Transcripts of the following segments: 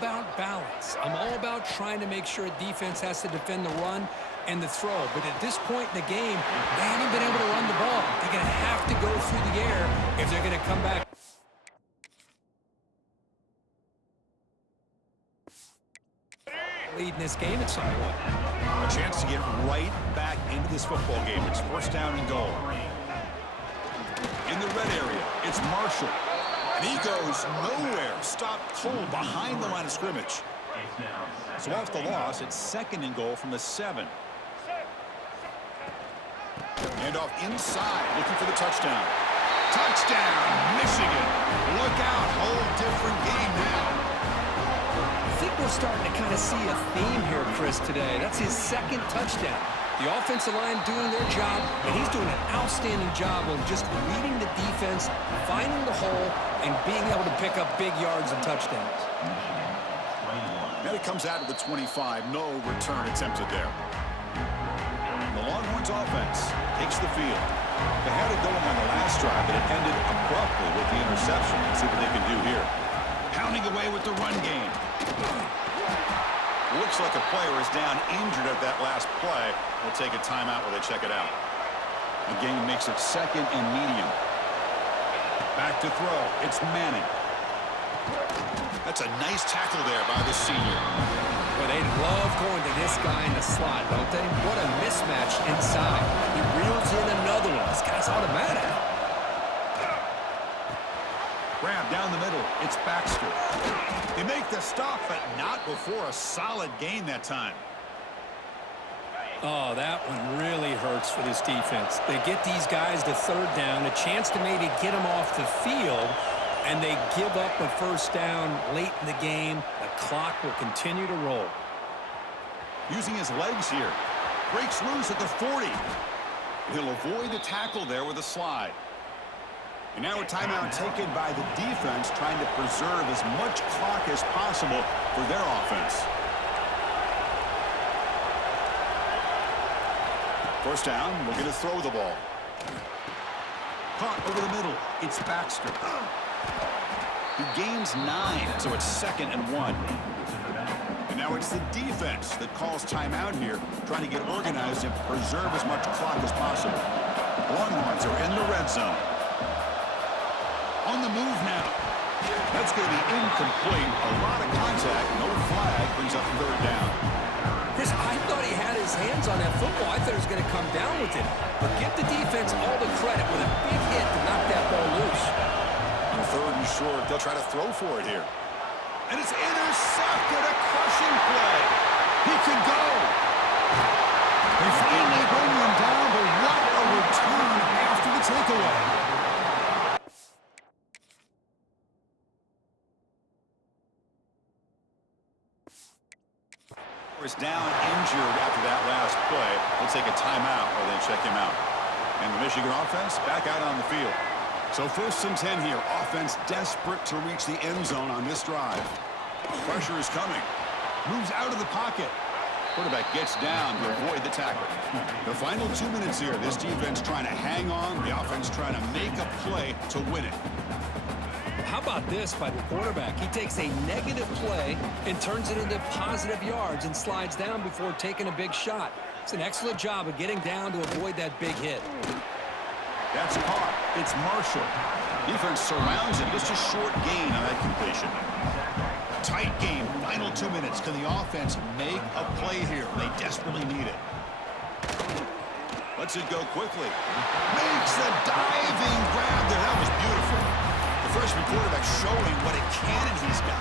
about balance. I'm all about trying to make sure a defense has to defend the run and the throw. But at this point in the game, they haven't been able to run the ball. They're going to have to go through the air if they're going to come back. Lead in this game at some point. A chance to get right back into this football game. It's first down and goal. In the red area, it's Marshall. And he goes nowhere. Stopped cold behind the line of scrimmage. So off the loss, it's second and goal from the 7. And off inside, looking for the touchdown. Touchdown, Michigan. Look out, whole different game now. I think we're starting to kind of see a theme here, Chris, today. That's his second touchdown. The offensive line doing their job, and he's doing an outstanding job of just leading the defense, finding the hole, and being able to pick up big yards and touchdowns. Now he comes out of the 25. No return attempted there. The Longhorns offense takes the field. They had it going on the last drive, but it ended abruptly with the interception. Let's see what they can do here. Pounding away with the run game. Looks like a player is down injured at that last play. We'll take a timeout while they check it out. The game makes it second and medium. Back to throw. It's Manning. That's a nice tackle there by the senior. Well, they love going to this guy in the slot, don't they? What a mismatch inside. He reels in another one. This guy's automatic. Grab down the middle. It's Baxter. They make the stop, but not before a solid gain that time. Oh, that one really hurts for this defense. They get these guys to third down, a chance to maybe get them off the field, and they give up a first down late in the game. The clock will continue to roll. Using his legs here. Breaks loose at the 40. He'll avoid the tackle there with a slide. And now a timeout taken by the defense, trying to preserve as much clock as possible for their offense. First down, we're going to throw the ball. Caught over the middle. It's Baxter. He gains 9, so it's second and 1. And now it's the defense that calls timeout here, trying to get organized and preserve as much clock as possible. Longhorns are in the red zone. On the move now. That's going to be incomplete. A lot of contact. No flag. Brings up third down. Chris, I thought he had his hands on that football. I thought he was going to come down with it. But give the defense all the credit with a big hit to knock that ball loose. On third and short, they'll try to throw for it here. And it's intercepted. A crushing play. He can go. They finally bring him down, but what a return after the takeaway. Is down injured after that last play. We'll take a timeout while they check him out. And the Michigan offense back out on the field. So first and 10 here. Offense desperate to reach the end zone on this drive. Pressure is coming. Moves out of the pocket. Quarterback gets down to avoid the tackle. The final 2 minutes here. This defense trying to hang on. The offense trying to make a play to win it. How about this by the quarterback? He takes a negative play and turns it into positive yards and slides down before taking a big shot. It's an excellent job of getting down to avoid that big hit. That's caught. It's Marshall. Defense surrounds him. Just a short gain on that completion. Tight game. Final 2 minutes. Can the offense make a play here? They desperately need it. Lets it go quickly. Makes a diving grab there. That was beautiful. Freshman quarterback showing what a cannon he's got.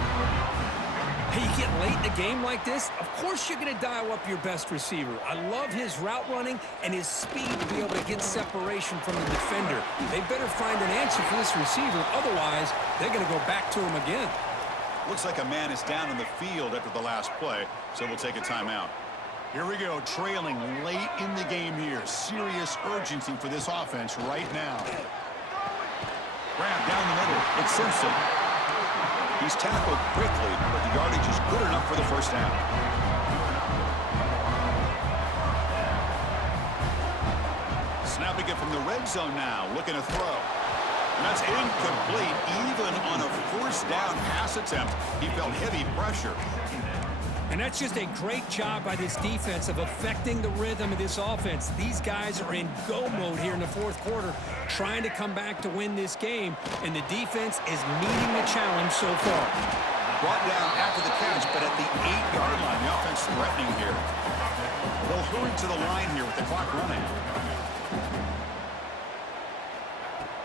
Hey, you get late in a game like this, of course you're going to dial up your best receiver. I love his route running and his speed to be able to get separation from the defender. They better find an answer for this receiver, otherwise they're going to go back to him again. Looks like a man is down on the field after the last play, so we'll take a timeout. Here we go, trailing late in the game here. Serious urgency for this offense right now. Grab down the middle. It's Simpson. He's tackled quickly, but the yardage is good enough for the first down. Snapping it from the red zone now, looking to throw. That's incomplete. Even on a first down pass attempt, he felt heavy pressure. And that's just a great job by this defense of affecting the rhythm of this offense. These guys are in go mode here in the fourth quarter, trying to come back to win this game, and the defense is meeting the challenge so far. Brought down after the catch, but at the 8-yard line, the offense threatening here. They'll hurry to the line here with the clock running.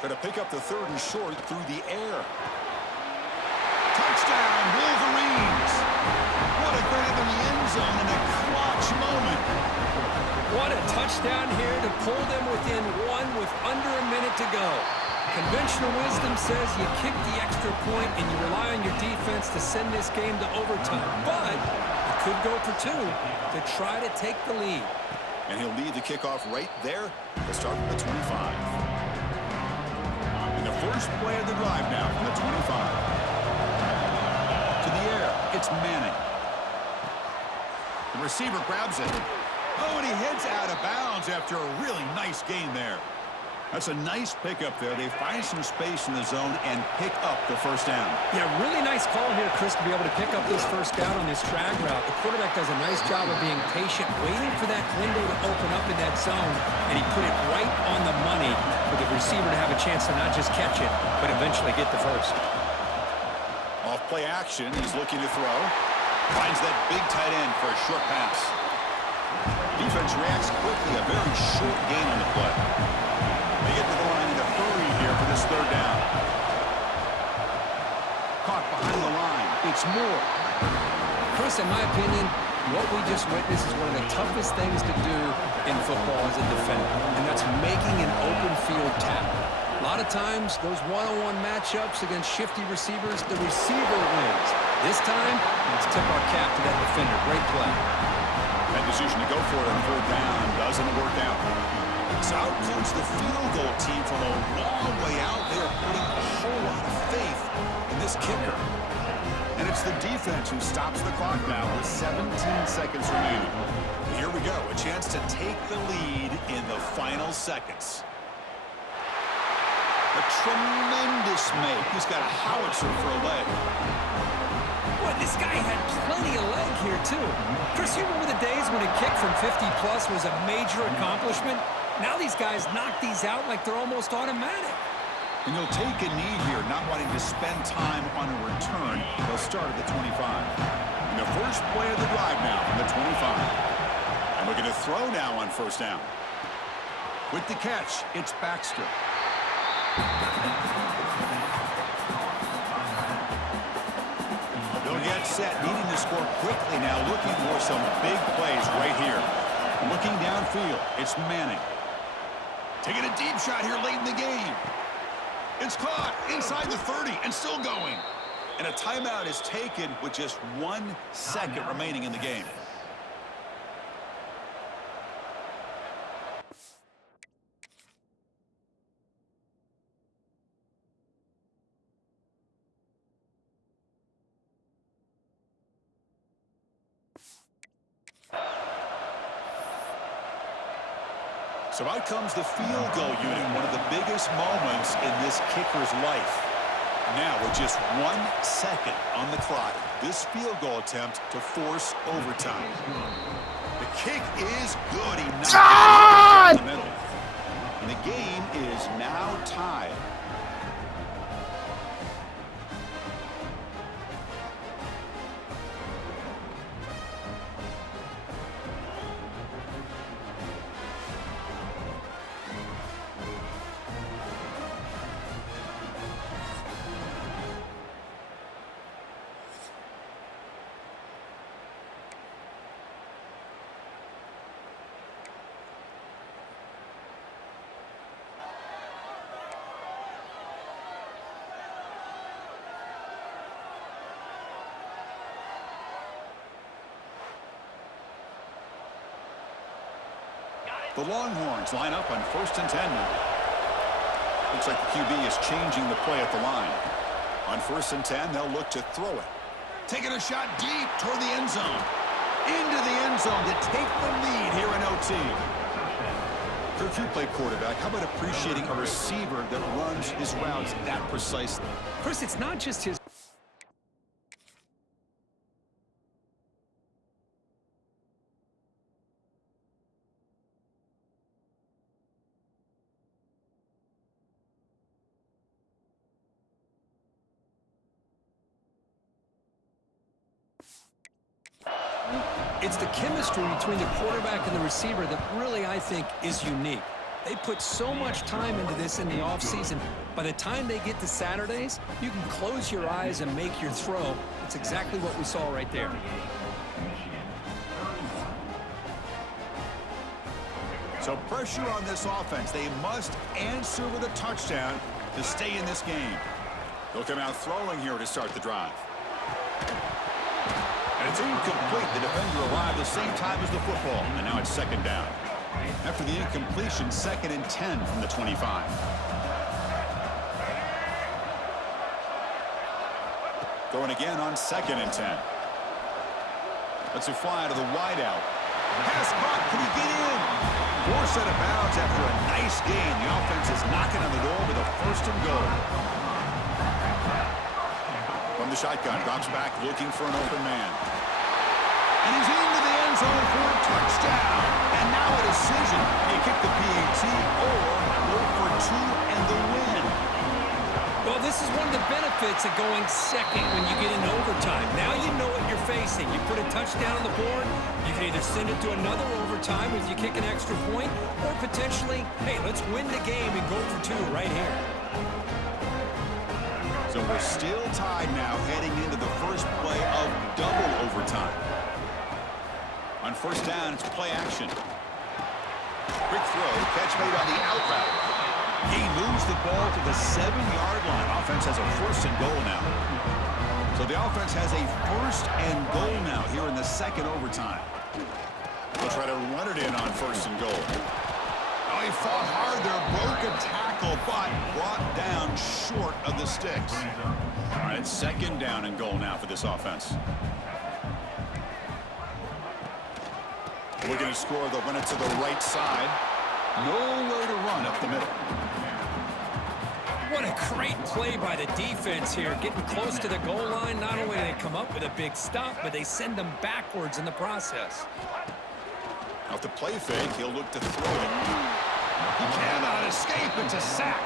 Going to pick up the 3rd and short through the air. Touchdown, Wolverines! What a grab in the end zone in a clutch moment. What a touchdown here to pull them within one with under a minute to go. Conventional wisdom says you kick the extra point and you rely on your defense to send this game to overtime. But you could go for 2 to try to take the lead. And he'll lead the kickoff right there to start from the 25. And the first play of the drive now from the 25. To the air, it's Manning. The receiver grabs it. Oh, and he heads out of bounds after a really nice gain there. That's a nice pickup there. They find some space in the zone and pick up the first down. Yeah, really nice call here, Chris, to be able to pick up this first down on this drag route. The quarterback does a nice job of being patient, waiting for that window to open up in that zone, and he put it right on the money for the receiver to have a chance to not just catch it, but eventually get the first. Off play action, he's looking to throw. Finds that big tight end for a short pass. Defense reacts quickly, a very short gain on the play. They get to the line in a hurry here for this 3rd down. Caught behind the line. It's Moore. Chris, in my opinion, what we just witnessed is one of the toughest things to do in football as a defender, and that's making an open field tackle. A lot of times, those one-on-one matchups against shifty receivers, the receiver wins. This time, let's tip our cap to that defender. Great play. That decision to go for it on 4th down doesn't work out. So out comes the field goal team from a long way out. They are putting a whole lot of faith in this kicker. And it's the defense who stops the clock now with 17 seconds remaining. Here we go, a chance to take the lead in the final seconds. A tremendous make. He's got a howitzer for a leg. Boy, this guy had plenty of leg here, too. Chris, you remember the days when a kick from 50-plus was a major accomplishment? Now these guys knock these out like they're almost automatic. And he'll take a knee here, not wanting to spend time on a return. They'll start at the 25. And the first play of the drive now from the 25. And looking to throw now on 1st down. With the catch, it's Baxter. They'll get set, needing to score quickly now, looking for some big plays right here. Looking downfield, it's Manning. Taking a deep shot here late in the game. It's caught inside the 30 and still going. And a timeout is taken with just 1 second remaining in the game. So out comes the field goal unit, one of the biggest moments in this kicker's life. Now, with just 1 second on the clock, this field goal attempt to force overtime. The kick is good. He knocks it in the middle. And the game is now tied. The Longhorns line up on 1st and 10 now. Looks like the QB is changing the play at the line. On 1st and 10, they'll look to throw it. Taking a shot deep toward the end zone. Into the end zone to take the lead here in OT. Kirk, you play quarterback. How about appreciating a receiver that runs his routes that precisely? Chris, it's not just his... It's the chemistry between the quarterback and the receiver that really, I think, is unique. They put so much time into this in the offseason. By the time they get to Saturdays, you can close your eyes and make your throw. It's exactly what we saw right there. So pressure on this offense. They must answer with a touchdown to stay in this game. They'll come out throwing here to start the drive. And it's incomplete. The defender arrived the same time as the football. And now it's second down. After the incompletion, 2nd and 10 from the 25. Going again on 2nd and 10. Let's it fly to the wideout. Pass caught. Can he get in? Forced out of bounds after a nice gain. The offense is knocking on the door with a 1st and goal. From the shotgun, drops back looking for an open man. And he's into the end zone for a touchdown. And now a decision. Do you kick the PAT or go for 2 and the win? Well, this is one of the benefits of going second when you get into overtime. Now you know what you're facing. You put a touchdown on the board, you can either send it to another overtime if you kick an extra point, or potentially, hey, let's win the game and go for 2 right here. So we're still tied now heading into the first play of double overtime. On 1st down, it's play action. Quick throw, catch made on the out route. He moves the ball to the 7-yard line. Offense has a 1st and goal now. So the offense has a 1st and goal now here in the 2nd overtime. They'll try to run it in on 1st and goal. Oh, he fought hard there, broke a tackle, but brought down short of the sticks. All right, it's 2nd down and goal now for this offense. Looking to score, they'll run it to the right side. Nowhere to run up the middle. What a great play by the defense here. Getting close to the goal line, not only do they come up with a big stop, but they send them backwards in the process. Off the play fake, he'll look to throw it. He cannot escape. It's a sack.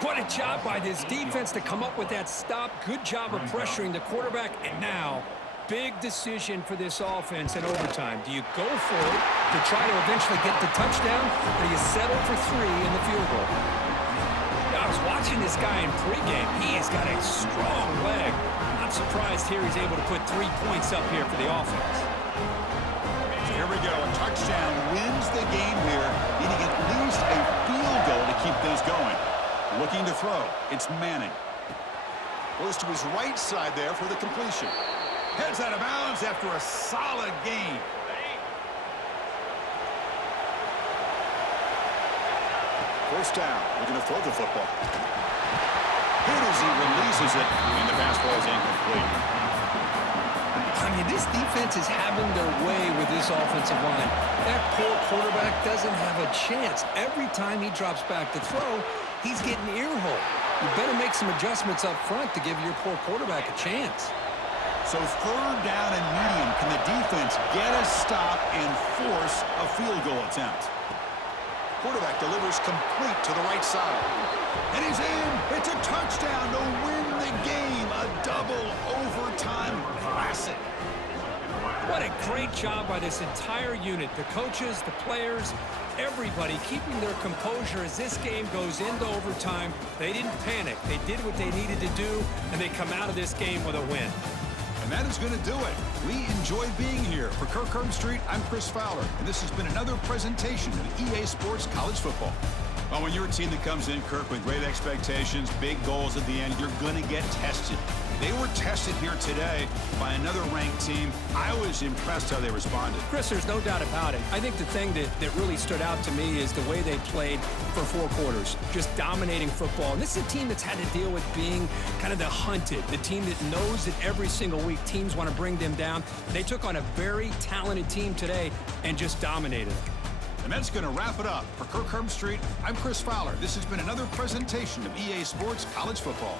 What a job by this defense to come up with that stop. Good job of pressuring the quarterback. And now, big decision for this offense in overtime. Do you go for it to try to eventually get the touchdown, or do you settle for 3 in the field goal? I was watching this guy in pregame. He has got a strong leg. Not surprised here he's able to put 3 points up here for the offense. So here we go. A touchdown wins the game here, needing at least a field goal to keep things going. Looking to throw. It's Manning. Goes to his right side there for the completion. Heads out of bounds after a solid gain. First down. Looking to throw the football. Hit as he releases it, and the pass ball is incomplete. I mean, this defense is having their way with this offensive line. That poor quarterback doesn't have a chance. Every time he drops back to throw, he's getting ear-hole. You better make some adjustments up front to give your poor quarterback a chance. So 3rd down and medium. Can the defense get a stop and force a field goal attempt? Quarterback delivers complete to the right side. And he's in. It's a touchdown to win the game. A double overtime classic. What a great job by this entire unit. The coaches, the players, everybody keeping their composure as this game goes into overtime. They didn't panic. They did what they needed to do, and they come out of this game with a win. And that is going to do it. We enjoyed being here. For Kirk Herbstreit, I'm Chris Fowler, and this has been another presentation of EA Sports College Football. Well, when you're a team that comes in, Kirk, with great expectations, big goals at the end, you're going to get tested. They were tested here today by another ranked team. I was impressed how they responded. Chris, there's no doubt about it. I think the thing that really stood out to me is the way they played for 4 quarters, just dominating football. And this is a team that's had to deal with being kind of the hunted, the team that knows that every single week teams want to bring them down. They took on a very talented team today and just dominated them. And that's going to wrap it up. For Kirk Herbstreit, I'm Chris Fowler. This has been another presentation of EA Sports College Football.